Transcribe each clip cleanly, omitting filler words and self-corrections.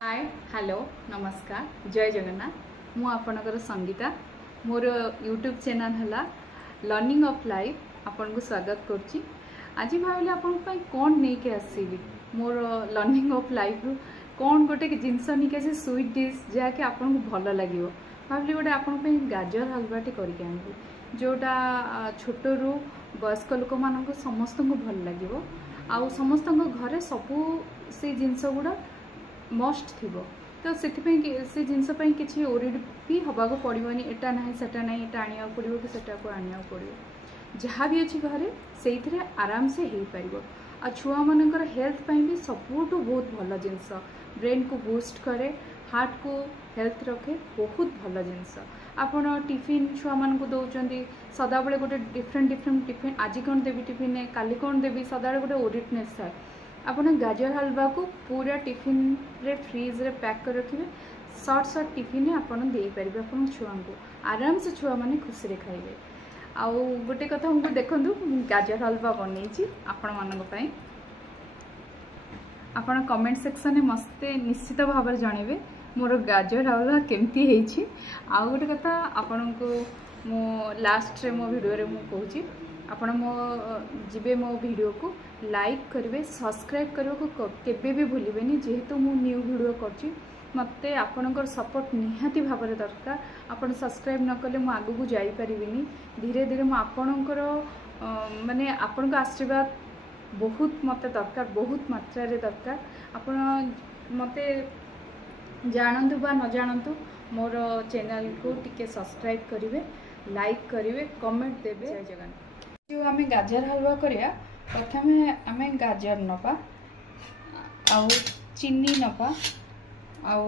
Hi hello नमस्कार जय जगन्नाथ मु आपणकर संगीता मोर यूट्यूब चैनल है लर्निंग ऑफ लाइफ आपन को स्वागत करुच्ची। आज भाविले आपन कौन नहीं के आसली मोर लर्निंग ऑफ लाइफ रु कौन गोटे जिनस नहीं के स्वीट डिश जहाँकि आपन को भल लगे भाविले गोटे आपन गाजर हलवाटे करके आनी जोटा छोट रू वयस्क लोक मान समस्त को भल लगे आउ समस्त घरे सबू से जिनस गुड़ा मस्ट थी तो से जिनस किसी ओरिड भी हवाक पड़ोनी एटा ना सेटा ना एटा आने पड़ो कि सेटा को आने पड़ो जहाँ भी अच्छी घरे से आराम से हो पार आ छुआ मानकर हेल्थ पाई भी सबुठ बहुत भल जिनस ब्रेन को बूस्ट करे हार्ट को हेल्थ रखे बहुत भल जिनस आपड़ टिफिन छुआ मान दौरान सदा बेले गोटे डिफरेंट डिफरेंट टिफिन आज कौन देवी टिफिन काली कौन देवी सदा गोटे ओरिडनेस थाए आपन गाजर हलवा को पूरा टिफिन रे फ्रिज रे पैक कर रखिए सर्ट सर्ट टिफिन आपन दे पारे अपन छुआ को आराम से छुआ माने खुशी रे खाइबे। आउ गोटे कथा हमको देखंतु गाजर हलवा बनेछि आपण मानक पई आपण कमेंट सेक्शन में मस्ते निश्चित भाव जनइबे मोर गाजर हलवा केमती हेछि। आउ गोटे कथा आपण को मो लास्ट रे मो वीडियो रे मु कहूछि आपण मो जीवे मो वीडियो को लाइक करेंगे सब्सक्राइब करने को केबे भी भूलिबेनी जेहेतु मु न्यू वीडियो करछि मते आपनकर सपोर्ट निहाती भाव में दरकार आपण सब्सक्राइब न कले मु आगु को जाई परिबिनी धीरे धीरे मु आपनकर माने आपनका आशीर्वाद बहुत मते दरकार बहुत मात्रा रे दरकार आपण मते जानतु बा न जानतु मोर चैनल को टिके सब्सक्राइब करेंगे लाइक करेंगे कमेंट देबे। जय जगन्नाथ। जो आम गाजर हलवा करिया प्रथम आम गाजर नपा आउ चीनी नपा आउ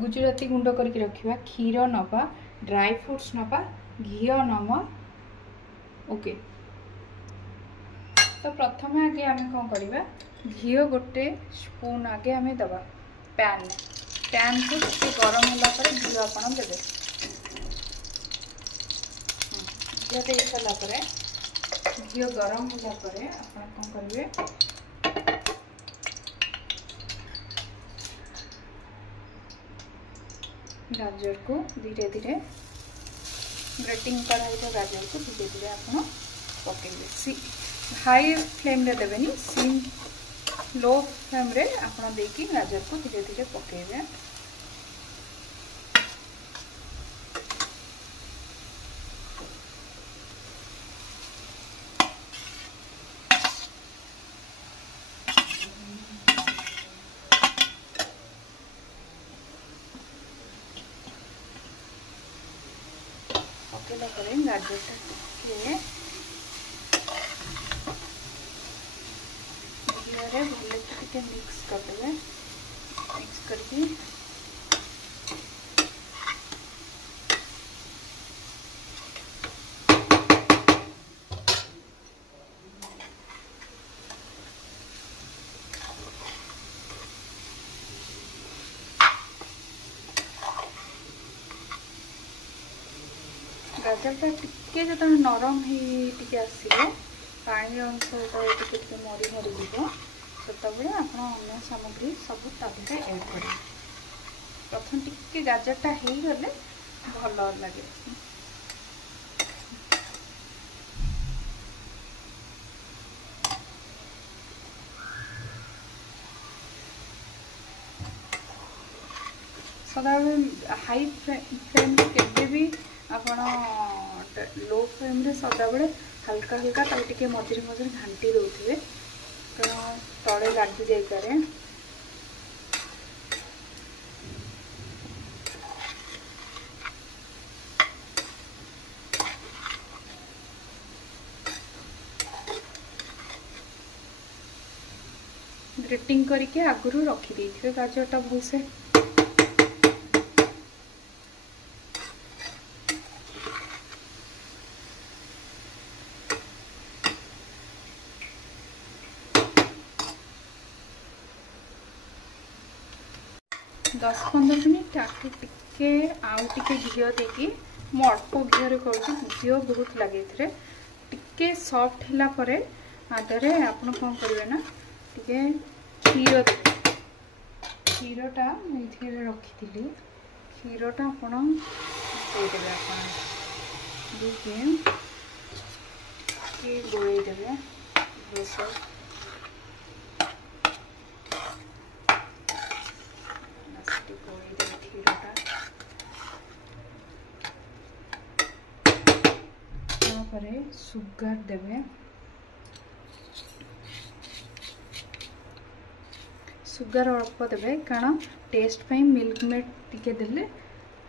गुजराती गुंड करके रखिबा क्षीर नपा ड्राई फ्रूट्स नपा घी नवा ओके। तो प्रथम आगे आम कौन करवा घी गोटे स्पून आगे आम दबा पैन को गरम होला घी आपन देवे घी दे सारा घी गरम होगापर आप कौन करेंगे गाजर को धीरे धीरे ग्रेटिंग कराइबा गाजर को धीरे धीरे आप पकेबे हाई फ्लेम रे देवेनी सिम लो फ्लेम रे आप देकी गाजर को धीरे धीरे पकेबे। पकेला गाजरटा टे भले मिक्स करदे मिक्स करके गाजरटा टिके जो नरम ही आसो पानी अंश टिके मरी मरी जीव से आप अन्य सामग्री सब तादेह एड कर प्रथम टिके गाजरटा हो गले भल लगे। सदा हाई फ्लेम केबे भी आपण लो फ्लेम रे सदा बेले हल्का हल्का टिके मझे मझे घाटी दौथे कारण तले लगी जापे। ग्रेटिंग करके आगुरी रखी देथिबे गाजरटा भलसे 10-15 मिनट आके टिके आउ टिके घी देकी मु अल्प घी घी बहुत लगे टिके सॉफ्ट होला परे आदरे आपण कौन करेंगे ना टिके क्षीरटा ये रखी क्षीरटा आप देदेवे देखिए गोलेदेवे क्षीरटा सुगर देवे सुगर अल्प देवे कारण टेस्ट पे मिल्क मेड टिके देले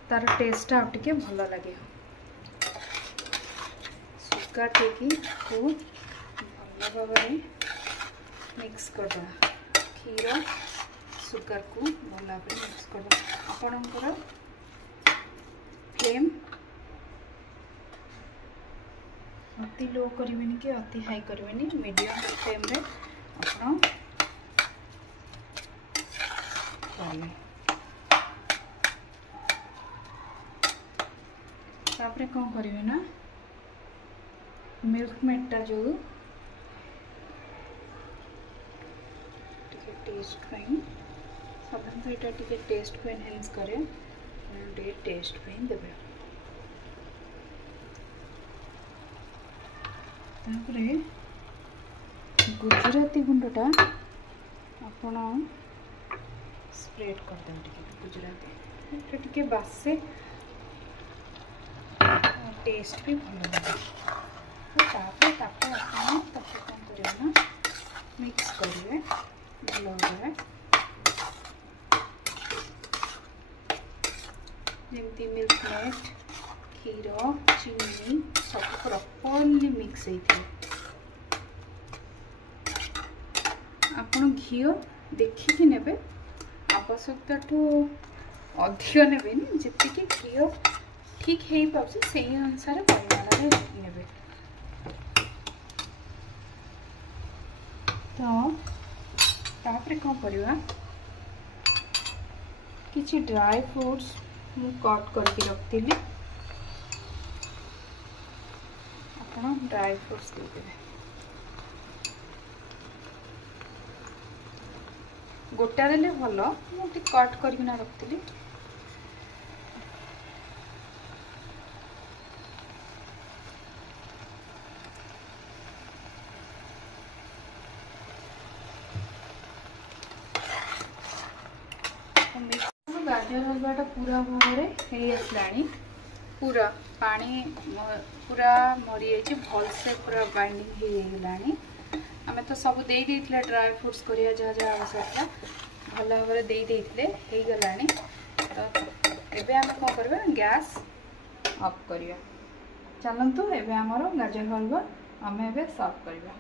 तार टेस्ट आउटे भल लगे सुगर देकी खूब भल भाव मिक्स करदे क्षीर सुगर को भल भाव मिक्स करदे आपणकर फ्लेम अति लो करें कि अति हाई करें मीडियम फ्लेम रे आप तापरे कौन करेंगे ना मिल्क मेडटा जो टेस्ट साधारणतः यहाँ टे टेस्ट को एनहांस करे टेस्ट देवे गुजराती गुंडटा आपण स्प्रेड कर दें गुजराती टे बासे टेस्ट भी भल लगे कौन करें ना मिक्स करेंगे भल भाव जमी मिल्क मेड क्षीर चीनी सब प्रॉपर्ली मिक्स होती आपण घी देखिकी ने आवश्यकता ठू अधिक ने जी घी ठीक है से अनुसार परिमाण ने तो तापरे कौन करवा किसी ड्राई फ्रूट्स मु कट करके रखी आप ड्राई फ्रूट्स देदेवे गोटा देले भल मुझे कट करना रखी गाजर हलवाटा पूरा भाव में आसला पूरा पानी पूरा मरी जाइए भल से पूरा बाइंडिंग होगला आम तो सब दे ड्राई फ्रूट्स करिया जहाँ जहाँ आवश्यकता भल भाव में देगला तो एबे आम कौन करवा गैस ऑफ करिया चलतु एबे आमर गाजर हलवा आम एबे सर्व करवा।